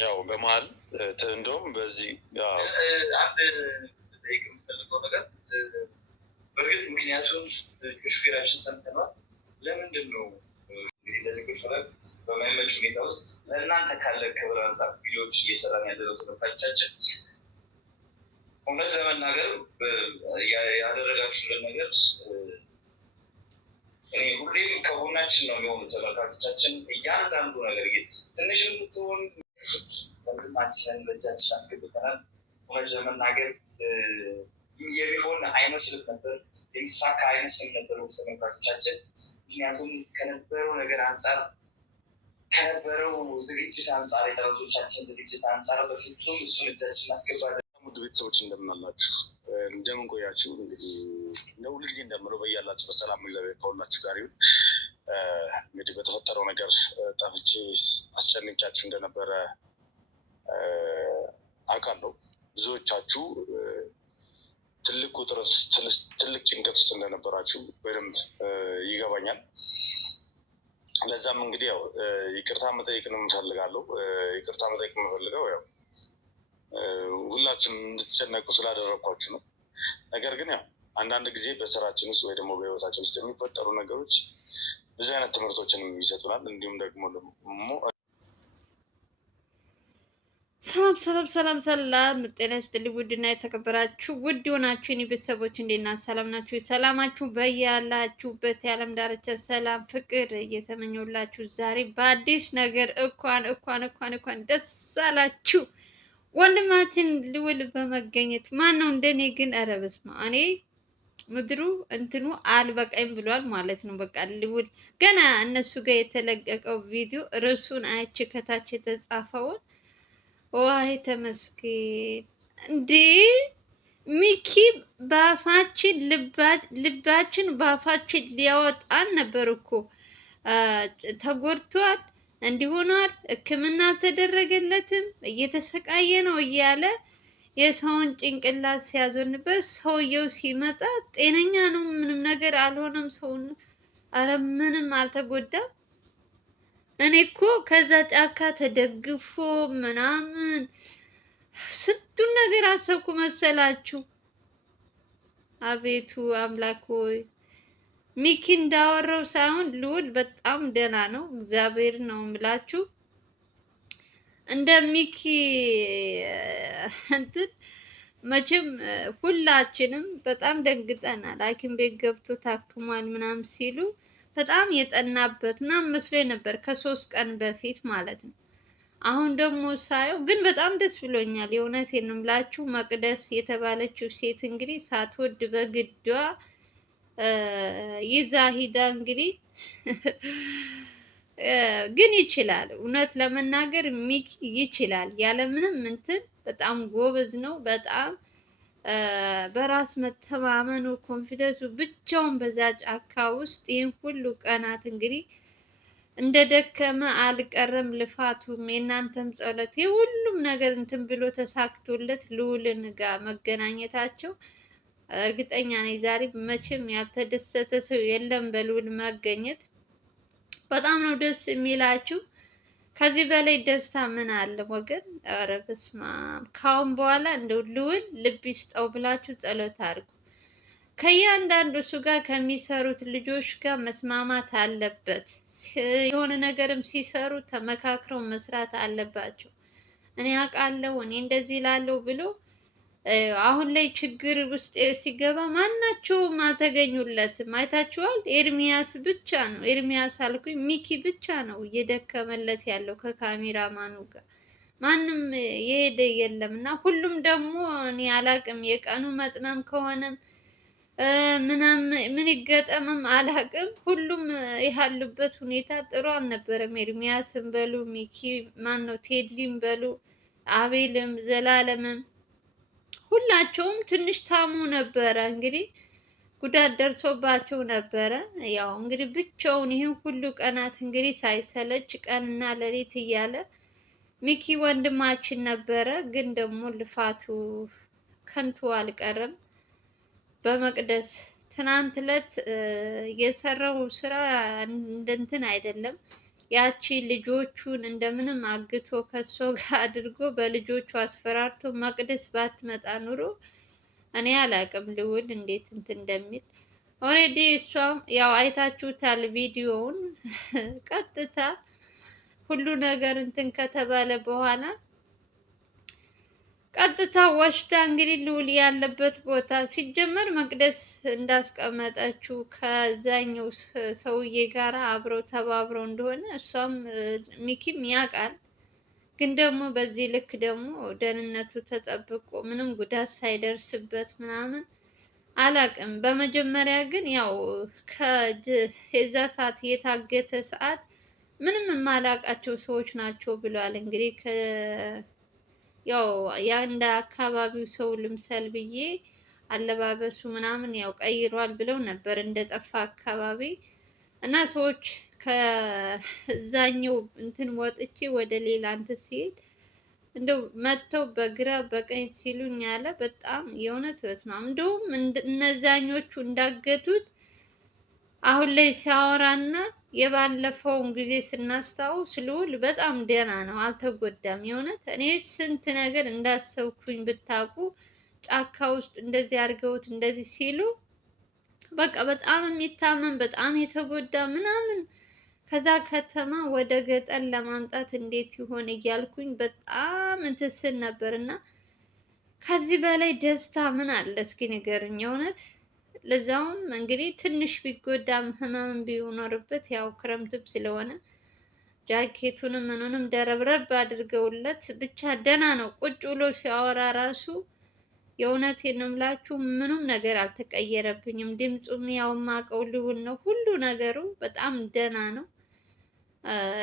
ያው በመሀል እንደውም በዚህ አንድ ጠይቅ የምፈልገው ነገር በእርግጥ ምክንያቱም ሹፌራችን ሰምተናል። ለምንድን ነው እንግዲህ እንደዚህ ቁጭ ብለን በማይመች ሁኔታ ውስጥ ለእናንተ ካለ ክብር አንጻር ቪዲዮዎች እየሰራን ያለነው ተመልካቾቻችን፣ እውነት ለመናገር ያደረጋችሁልን ነገር እኔ ሁሌም ከጎናችን ነው የሚሆኑ ተመልካቾቻችን። እያንዳንዱ ነገር ትንሽ የምትሆን ወንድማችንን በእጃችን አስገብተናል። እውነት ለመናገር የሚሆን አይመስልም ነበር፣ የሚሳካ አይመስልም ነበር ተመልካቾቻችን። ምክንያቱም ከነበረው ነገር አንጻር፣ ከነበረው ዝግጅት አንጻር፣ የጠረቶቻችን ዝግጅት አንጻር በፍጹም እሱን እጃችን እናስገባለን። ውድ ቤተሰቦች እንደምን አላችሁ? እንደምን ቆያችሁ? እንግዲህ ለሁል ጊዜ እንደምለው በያላችሁ በሰላም እግዚአብሔር ከሁላችሁ ጋር ይሁን። እንግዲህ በተፈጠረው ነገር ጠፍቼ አስጨንቄያችሁ እንደነበረ አውቃለሁ። ብዙዎቻችሁ ትልቅ ውጥረት፣ ትልቅ ጭንቀት ውስጥ እንደነበራችሁ በደንብ ይገባኛል። ለዛም እንግዲህ ያው ይቅርታ መጠየቅ ነው የምፈልጋለሁ። ይቅርታ መጠየቅ የምፈልገው ያው ሁላችሁም እንድትጨነቁ ስላደረግኳችሁ ነው። ነገር ግን ያው አንዳንድ ጊዜ በስራችን ውስጥ ወይ ደግሞ በህይወታችን ውስጥ የሚፈጠሩ ነገሮች ብዙ አይነት ትምህርቶችንም ይሰጡናል። እንዲሁም ደግሞ ሰላም ጤና ይስጥልኝ። ውድና የተከበራችሁ ውድ የሆናችሁ የኔ ቤተሰቦች እንዴት ናችሁ? ሰላም ናችሁ? ሰላማችሁ በያላችሁበት የዓለም ዳርቻ ሰላም ፍቅር እየተመኘሁላችሁ ዛሬ በአዲስ ነገር እንኳን ደስ አላችሁ። ወንድማችን ልዑል በመገኘት ማን ነው እንደኔ ግን ኧረ በስመ አብ እኔ ምድሩ እንትኑ አልበቃኝ ብሏል ማለት ነው። በቃ ልዑል ገና እነሱ ጋር የተለቀቀው ቪዲዮ ርዕሱን አይቼ ከታች የተጻፈውን ዋይ ተመስገን እንዴ ሚኪ በአፋችን ልባችን በአፋችን ሊያወጣን ነበር እኮ ተጎድቷል፣ እንዲሆኗል፣ ሕክምና አልተደረገለትም፣ እየተሰቃየ ነው እያለ የሰውን ጭንቅላት ሲያዞር ነበር። ሰውየው ሲመጣ ጤነኛ ነው፣ ምንም ነገር አልሆነም። ሰውን አረ ምንም አልተጎዳም። እኔ እኮ ከዛ ጫካ ተደግፎ ምናምን ስንቱን ነገር አሰብኩ መሰላችሁ። አቤቱ አምላክ ሆይ ሚኪ እንዳወራው ሳይሆን ልዑል በጣም ደህና ነው። እግዚአብሔር ነው የምላችሁ። እንደ ሚኪ እንትን መቼም ሁላችንም በጣም ደንግጠናል። ሐኪም ቤት ገብቶ ታክሟል ምናምን ሲሉ በጣም የጠናበት ምናምን መስሎኝ ነበር ከ3 ቀን በፊት ማለት ነው። አሁን ደግሞ ሳየው ግን በጣም ደስ ብሎኛል። የእውነቴን ነው የምላችሁ። መቅደስ የተባለችው ሴት እንግዲህ ሳትወድ በግዷ ይዛ ሂዳ እንግዲህ ግን ይችላል። እውነት ለመናገር ሚኪ ይችላል ያለምንም እንትን በጣም ጎበዝ ነው። በጣም በራስ መተማመኑ ኮንፊደንሱ ብቻውን በዛ ጫካ ውስጥ ይህን ሁሉ ቀናት እንግዲህ እንደደከመ አልቀረም። ልፋቱም የእናንተም ጸሎት የሁሉም ነገር እንትን ብሎ ተሳክቶለት ልዑልን ጋር መገናኘታቸው እርግጠኛ ነኝ ዛሬ መቼም ያልተደሰተ ሰው የለም በልዑል መገኘት። በጣም ነው ደስ የሚላችሁ። ከዚህ በላይ ደስታ ምን አለ ወገን? ኧረ በስመ አብ። ካሁን በኋላ እንደው ልዑል ልብ ይስጠው ብላችሁ ጸሎት አድርጉ። ከእያንዳንዱ እሱ ጋር ከሚሰሩት ልጆች ጋር መስማማት አለበት። የሆነ ነገርም ሲሰሩ ተመካክረው መስራት አለባቸው። እኔ አውቃለሁ፣ እኔ እንደዚህ ላለው ብሎ አሁን ላይ ችግር ውስጥ ሲገባ ማናቸውም አልተገኙለትም። አይታችኋል። ኤርሚያስ ብቻ ነው፣ ኤርሚያስ አልኩኝ ሚኪ ብቻ ነው እየደከመለት ያለው ከካሜራማኑ ጋር። ማንም የሄደ የለም እና ሁሉም ደግሞ እኔ አላቅም የቀኑ መጥመም ከሆነም ምን ይገጠምም አላቅም። ሁሉም ያሉበት ሁኔታ ጥሩ አልነበረም። ኤርሚያስም በሉ ሚኪ ማን ነው ቴድሊም በሉ አቤልም ዘላለምም ሁላቸውም ትንሽ ታሙ ነበረ። እንግዲህ ጉዳት ደርሶባቸው ነበረ። ያው እንግዲህ ብቻውን ይህን ሁሉ ቀናት እንግዲህ ሳይሰለች ቀንና ሌሊት እያለ ሚኪ ወንድማችን ነበረ። ግን ደግሞ ልፋቱ ከንቱ አልቀረም። በመቅደስ ትናንት ዕለት የሰራው ስራ እንደንትን አይደለም። ያቺ ልጆቹን እንደምንም አግቶ ከሷ ጋር አድርጎ በልጆቹ አስፈራርቶ መቅደስ ባትመጣ ኑሮ እኔ አላቅም ልውል እንዴት እንትን እንደሚል። ኦልሬዲ እሷም ያው አይታችሁታል ቪዲዮውን። ቀጥታ ሁሉ ነገር እንትን ከተባለ በኋላ ቀጥታ ወሽታ እንግዲህ ልውል ያለበት ቦታ ሲጀመር መቅደስ እንዳስቀመጠችው ከዛኛው ሰውዬ ጋር አብረው ተባብረው እንደሆነ እሷም ሚኪም ያውቃል። ግን ደግሞ በዚህ ልክ ደግሞ ደህንነቱ ተጠብቆ ምንም ጉዳት ሳይደርስበት ምናምን አላቅም። በመጀመሪያ ግን ያው ከዛ ሰዓት የታገተ ሰዓት ምንም የማላቃቸው ሰዎች ናቸው ብለዋል። እንግዲህ ያው የአንድ አካባቢው ሰው ልምሰል ብዬ አለባበሱ ምናምን ያው ቀይሯል ብለው ነበር እንደጠፋ አካባቢ እና ሰዎች ከዛኛው እንትን ወጥቼ ወደ ሌላ እንትን ሲሄድ እንደው መጥተው በግራ በቀኝ ሲሉኝ ያለ በጣም የእውነት በስማም እንደውም እነዛኞቹ እንዳገቱት አሁን ላይ ሲያወራና የባለፈውን ጊዜ ስናስታውስ ልዑል በጣም ደህና ነው፣ አልተጎዳም። የእውነት እኔ ስንት ነገር እንዳሰብኩኝ ብታውቁ ጫካ ውስጥ እንደዚህ አድርገውት እንደዚህ ሲሉ በቃ በጣም የሚታመን በጣም የተጎዳ ምናምን ከዛ ከተማ ወደ ገጠር ለማምጣት እንዴት ይሆን እያልኩኝ በጣም እንትን ስል ነበር። እና ከዚህ በላይ ደስታ ምን አለ እስኪ ንገሩኝ የእውነት። ለዛውም እንግዲህ ትንሽ ቢጎዳም ህመም ቢኖርበት ያው ክረምትም ስለሆነ ጃኬቱንም ምኑንም ደረብረብ አድርገውለት ብቻ ደህና ነው። ቁጭ ብሎ ሲያወራ ራሱ የእውነቴን ነው የምላችሁ ምንም ነገር አልተቀየረብኝም። ድምፁም ያው የማውቀው ልዑል ነው። ሁሉ ነገሩ በጣም ደህና ነው።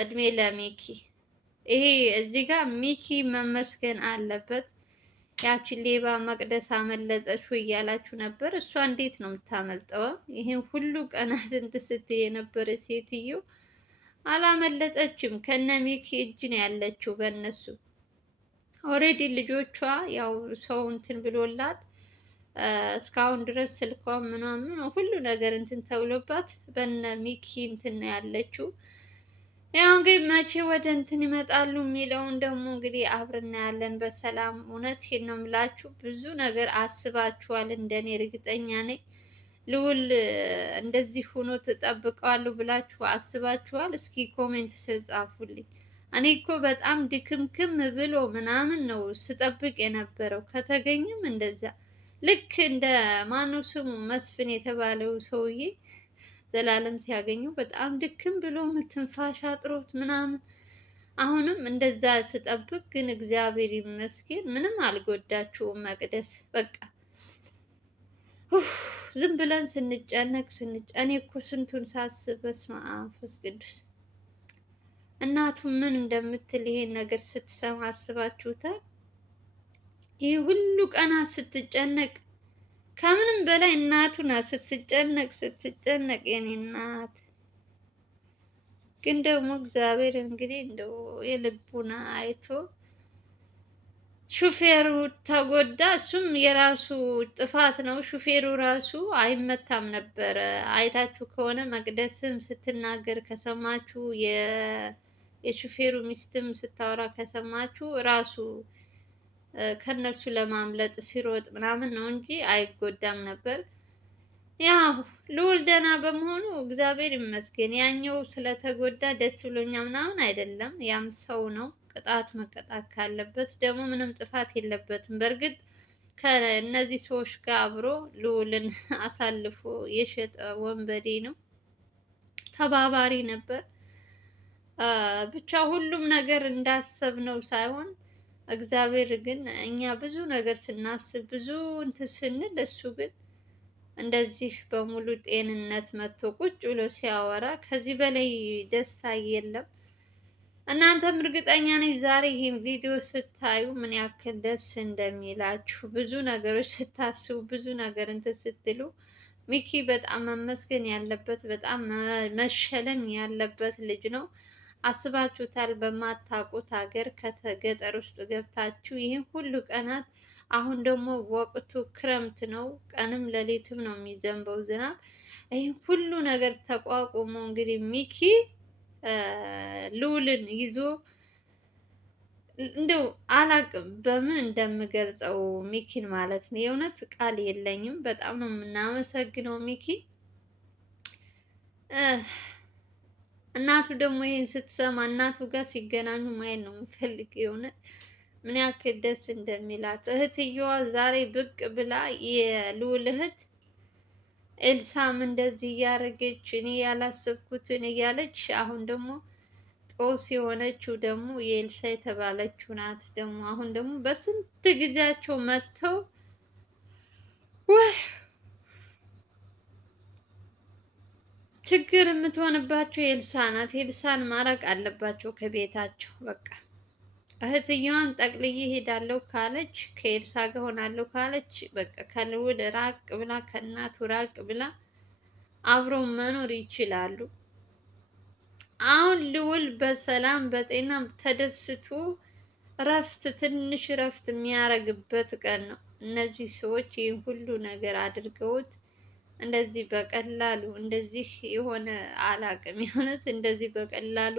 እድሜ ለሚኪ። ይሄ እዚህ ጋር ሚኪ መመስገን አለበት። ያችን ሌባ መቅደስ አመለጠች እያላችሁ ነበር። እሷ እንዴት ነው የምታመልጠው? ይሄን ሁሉ ቀናት እንትን ስትይ የነበረ ሴትዮ አላመለጠችም። ከነ ሚኪ እጅ ነው ያለችው በእነሱ። ኦልሬዲ ልጆቿ ያው ሰው እንትን ብሎላት እስካሁን ድረስ ስልኳ ምናምን ሁሉ ነገር እንትን ተብሎባት በነ ሚኪ እንትን ነው ያለችው። ያው እንግዲህ መቼ ወደ እንትን ይመጣሉ የሚለውን ደግሞ እንግዲህ አብረን እናያለን በሰላም። እውነቴን ነው የምላችሁ ብዙ ነገር አስባችኋል፣ እንደኔ እርግጠኛ ነኝ። ልዑል እንደዚህ ሆኖ ትጠብቀዋለሁ ብላችሁ አስባችኋል? እስኪ ኮሜንት ስር ጻፉልኝ። እኔ እኮ በጣም ድክምክም ብሎ ምናምን ነው ስጠብቅ የነበረው። ከተገኘም እንደዛ ልክ እንደ ማነው ስሙ መስፍን የተባለው ሰውዬ ዘላለም ሲያገኘው በጣም ድክም ብሎ ትንፋሽ አጥሮት ምናምን አሁንም እንደዛ ስጠብቅ ግን እግዚአብሔር ይመስገን ምንም አልጎዳችውም መቅደስ። በቃ ዝም ብለን ስንጨነቅ እኔ እኮ ስንቱን ሳስብ በስመ አብ መንፈስ ቅዱስ እናቱ ምን እንደምትል ይሄን ነገር ስትሰማ አስባችሁታል? ይህ ሁሉ ቀናት ስትጨነቅ ከምንም በላይ እናቱ ናት ስትጨነቅ የኔ እናት። ግን ደግሞ እግዚአብሔር እንግዲህ እንደው የልቡና አይቶ ሹፌሩ ተጎዳ፣ እሱም የራሱ ጥፋት ነው። ሹፌሩ ራሱ አይመታም ነበረ። አይታችሁ ከሆነ መቅደስም ስትናገር ከሰማችሁ፣ የሹፌሩ ሚስትም ስታወራ ከሰማችሁ ራሱ ከነሱ ለማምለጥ ሲሮጥ ምናምን ነው እንጂ አይጎዳም ነበር። ያው ልዑል ደህና በመሆኑ እግዚአብሔር ይመስገን። ያኛው ስለተጎዳ ደስ ብሎኛ ምናምን አይደለም። ያም ሰው ነው። ቅጣት መቀጣት ካለበት ደግሞ ምንም ጥፋት የለበትም። በእርግጥ ከእነዚህ ሰዎች ጋር አብሮ ልዑልን አሳልፎ የሸጠ ወንበዴ ነው፣ ተባባሪ ነበር። ብቻ ሁሉም ነገር እንዳሰብነው ሳይሆን እግዚአብሔር ግን እኛ ብዙ ነገር ስናስብ ብዙ እንትን ስንል እሱ ግን እንደዚህ በሙሉ ጤንነት መጥቶ ቁጭ ብሎ ሲያወራ ከዚህ በላይ ደስታ የለም። እናንተም እርግጠኛ ነኝ ዛሬ ይህን ቪዲዮ ስታዩ ምን ያክል ደስ እንደሚላችሁ፣ ብዙ ነገሮች ስታስቡ ብዙ ነገር እንትን ስትሉ ሚኪ በጣም መመስገን ያለበት በጣም መሸለም ያለበት ልጅ ነው። አስባችሁታል? በማታውቁት ሀገር ከገጠር ውስጥ ገብታችሁ ይህን ሁሉ ቀናት፣ አሁን ደግሞ ወቅቱ ክረምት ነው፣ ቀንም ሌሊትም ነው የሚዘንበው ዝናብ። ይህን ሁሉ ነገር ተቋቁሞ እንግዲህ ሚኪ ልዑልን ይዞ እንደው አላቅም በምን እንደምገልጸው ሚኪን ማለት ነው። የእውነት ቃል የለኝም። በጣም ነው የምናመሰግነው ሚኪ። እናቱ ደግሞ ይሄን ስትሰማ እናቱ ጋር ሲገናኙ ማየት ነው የምፈልግ። የእውነት ምን ያክል ደስ እንደሚላት እህትየዋ ዛሬ ብቅ ብላ የልዑል እህት ኤልሳም እንደዚህ እያደረገች እኔ ያላሰብኩትን እያለች አሁን ደግሞ ጦስ የሆነችው ደግሞ የኤልሳ የተባለችው ናት። ደግሞ አሁን ደግሞ በስንት ጊዜያቸው መጥተው ወይ ችግር የምትሆንባቸው ኤልሳ ናት። ኤልሳን ማራቅ አለባቸው ከቤታቸው። በቃ እህትየዋን ጠቅልዬ ሄዳለሁ ካለች ከኤልሳ ጋር ሆናለሁ ካለች በቃ ከልዑል ራቅ ብላ ከእናቱ ራቅ ብላ አብረው መኖር ይችላሉ። አሁን ልዑል በሰላም በጤና ተደስቶ እረፍት ትንሽ እረፍት የሚያደርግበት ቀን ነው። እነዚህ ሰዎች ይህን ሁሉ ነገር አድርገውት እንደዚህ በቀላሉ እንደዚህ የሆነ አላቅም የሆነት እንደዚህ በቀላሉ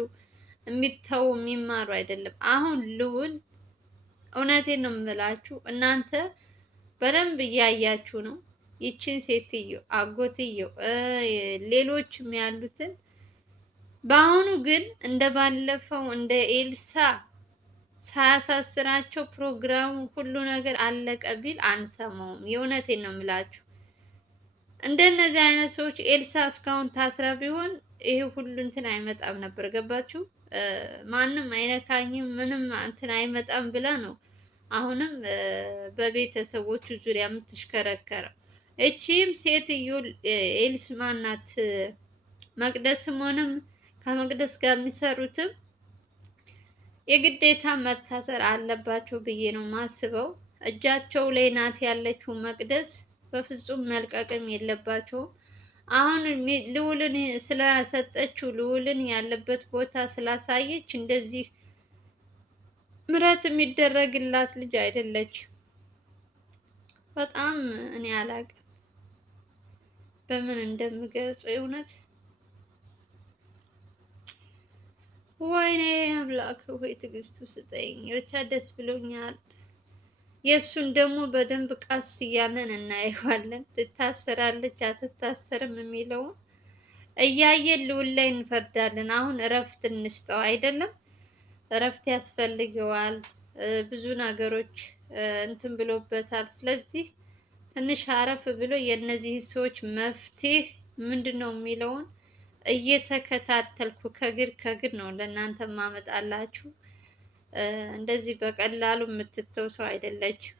የሚተው የሚማሩ አይደለም። አሁን ልዑል እውነቴን ነው የምላችሁ፣ እናንተ በደንብ እያያችሁ ነው። ይችን ሴትዮ አጎትየው ሌሎችም ያሉትን በአሁኑ ግን እንደ ባለፈው እንደ ኤልሳ ሳያሳስራቸው ፕሮግራሙ ሁሉ ነገር አለቀ ቢል አንሰማውም። የእውነቴን ነው የምላችሁ። እንደነዚህ አይነት ሰዎች ኤልሳ እስካሁን ታስራ ቢሆን ይሄ ሁሉ እንትን አይመጣም ነበር። ገባችሁ? ማንም አይነካኝም ምንም እንትን አይመጣም ብላ ነው አሁንም በቤተሰቦቹ ዙሪያ የምትሽከረከረው። እቺም ሴትዮ ኤልስ ማናት መቅደስም ሆነም ከመቅደስ ጋር የሚሰሩትም የግዴታ መታሰር አለባቸው ብዬ ነው ማስበው። እጃቸው ላይ ናት ያለችው መቅደስ በፍጹም መልቀቅም የለባቸውም። አሁን ልዑልን ስለሰጠችው ልዑልን ያለበት ቦታ ስላሳየች እንደዚህ ምሕረት የሚደረግላት ልጅ አይደለችም። በጣም እኔ አላቅም በምን እንደምገልጸው የእውነት ወይኔ አምላክ ሆይ ትዕግስቱ ስጠኝ። ብቻ ደስ ብሎኛል። የእሱን ደግሞ በደንብ ቀስ እያለን እናየዋለን። ትታሰራለች አትታሰርም የሚለውን እያየን ልዑል ላይ እንፈርዳለን። አሁን እረፍት እንስጠው አይደለም? እረፍት ያስፈልገዋል። ብዙ ነገሮች እንትን ብሎበታል። ስለዚህ ትንሽ አረፍ ብሎ የእነዚህ ሰዎች መፍትሄ ምንድን ነው የሚለውን እየተከታተልኩ ከግር ከግር ነው ለእናንተ ማመጣላችሁ። እንደዚህ በቀላሉ የምትተው ሰው አይደለችም።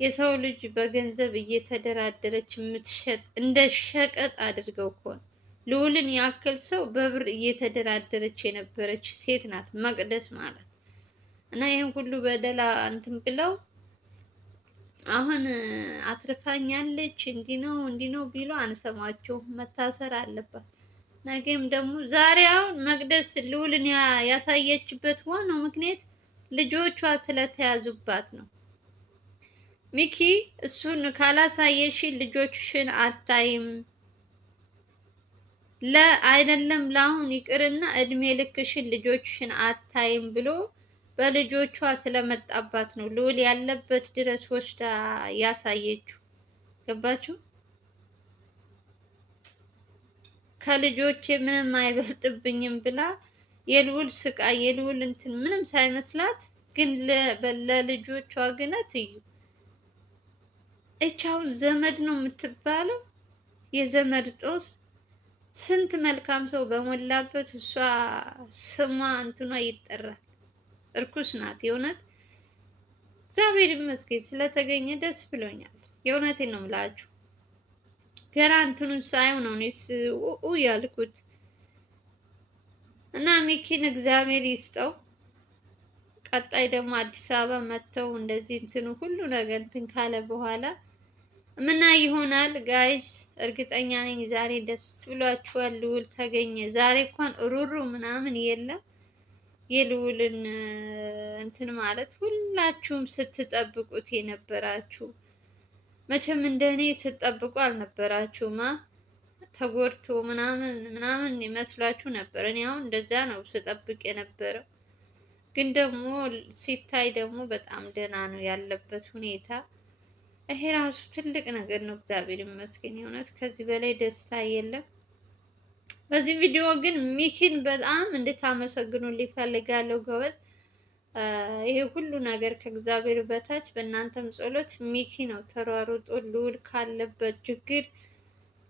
የሰው ልጅ በገንዘብ እየተደራደረች የምትሸጥ እንደ ሸቀጥ አድርገው እኮ ነው። ልዑልን ያክል ሰው በብር እየተደራደረች የነበረች ሴት ናት መቅደስ ማለት እና ይህን ሁሉ በደላ እንትን ብለው አሁን አትርፋኛለች እንዲህ ነው ቢሉ አንሰማቸውም። መታሰር አለባት። ነገም ደግሞ ዛሬ አሁን መቅደስ ልዑልን ያሳየችበት ዋናው ምክንያት ልጆቿ ስለተያዙባት ነው። ሚኪ እሱን ካላሳየሽ ልጆችሽን አታይም፣ አይደለም ለአሁን ይቅርና እድሜ ልክሽን ልጆችሽን አታይም ብሎ በልጆቿ ስለመጣባት ነው ልዑል ያለበት ድረስ ወስዳ ያሳየችው። ገባችሁ? ከልጆቼ ምንም አይበልጥብኝም ብላ የልዑል ስቃይ የልዑል እንትን ምንም ሳይመስላት ግን ለልጆቿ ግነት እዩ። እቻው ዘመድ ነው የምትባለው የዘመድ ጦስ ስንት መልካም ሰው በሞላበት እሷ ስሟ እንትኗ ይጠራል። እርኩስ ናት። የእውነት እግዚአብሔር ይመስገን ስለተገኘ ደስ ብሎኛል። የእውነቴን ነው የምላችሁ። ገና እንትኑን ሳይሆን ነው እኔስ ያልኩት እና ሚኪን እግዚአብሔር ይስጠው። ቀጣይ ደግሞ አዲስ አበባ መጥተው እንደዚህ እንትኑ ሁሉ ነገር እንትን ካለ በኋላ ምና ይሆናል ጋይስ። እርግጠኛ ነኝ ዛሬ ደስ ብሏችኋል። ልዑል ተገኘ። ዛሬ እንኳን ሩሩ ምናምን የለም። የልዑልን እንትን ማለት ሁላችሁም ስትጠብቁት የነበራችሁ መቼም እንደኔ ስትጠብቁ አልነበራችሁማ። ተጎድቶ ምናምን ይመስላችሁ ነበር። እኔ አሁን እንደዛ ነው ስጠብቅ የነበረው። ግን ደግሞ ሲታይ ደግሞ በጣም ደህና ነው ያለበት ሁኔታ። ይሄ ራሱ ትልቅ ነገር ነው። እግዚአብሔር ይመስገን። የእውነት ከዚህ በላይ ደስታ የለም። በዚህ ቪዲዮ ግን ሚኪን በጣም እንድታመሰግኑልኝ እፈልጋለሁ። ጎበዝ። ይሄ ሁሉ ነገር ከእግዚአብሔር በታች በእናንተም ጸሎት ሚኪ ነው ተሯሩጦ ልዑል ካለበት ችግር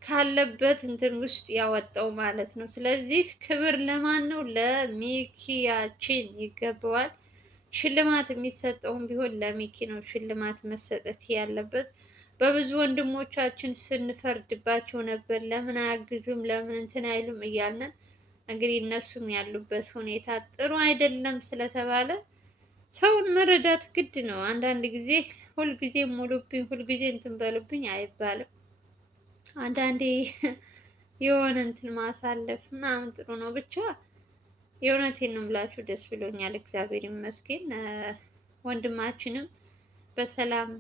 ካለበት እንትን ውስጥ ያወጣው ማለት ነው። ስለዚህ ክብር ለማን ነው? ለሚኪያችን ይገባዋል። ሽልማት የሚሰጠውም ቢሆን ለሚኪ ነው ሽልማት መሰጠት ያለበት። በብዙ ወንድሞቻችን ስንፈርድባቸው ነበር። ለምን አያግዙም፣ ለምን እንትን አይሉም እያልን እንግዲህ እነሱም ያሉበት ሁኔታ ጥሩ አይደለም ስለተባለ ሰውን መረዳት ግድ ነው። አንዳንድ ጊዜ ሁልጊዜ ሙሉብኝ፣ ሁልጊዜ እንትን በሉብኝ አይባልም። አንዳንዴ የሆነ እንትን ማሳለፍ ምናምን ጥሩ ነው። ብቻ የእውነቴን ነው የምላችሁ፣ ደስ ብሎኛል። እግዚአብሔር ይመስገን። ወንድማችንም በሰላም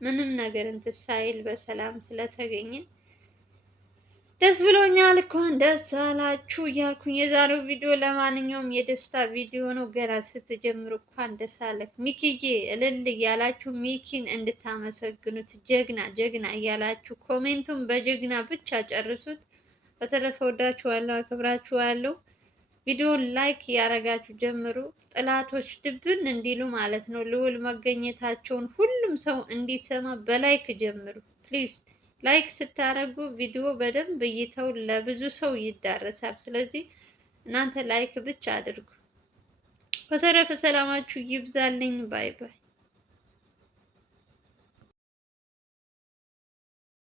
ምንም ነገር እንትን ሳይል በሰላም ስለተገኘ ደስ ብሎኛል። እንኳን ደስ አላችሁ እያልኩኝ የዛሬው ቪዲዮ ለማንኛውም የደስታ ቪዲዮ ነው። ገና ስትጀምሩ እንኳን ደስ አለህ ሚኪዬ እልል እያላችሁ ሚኪን እንድታመሰግኑት ጀግና ጀግና እያላችሁ ኮሜንቱን በጀግና ብቻ ጨርሱት። በተረፈ ወዳችኋለሁ፣ አክብራችኋለሁ። ቪዲዮን ላይክ እያደረጋችሁ ጀምሩ። ጥላቶች ድብን እንዲሉ ማለት ነው። ልዑል መገኘታቸውን ሁሉም ሰው እንዲሰማ በላይክ ጀምሩ ፕሊዝ። ላይክ ስታደርጉ ቪዲዮ በደንብ እይተው ለብዙ ሰው ይዳረሳል። ስለዚህ እናንተ ላይክ ብቻ አድርጉ። በተረፈ ሰላማችሁ ይብዛልኝ። ባይ ባይ።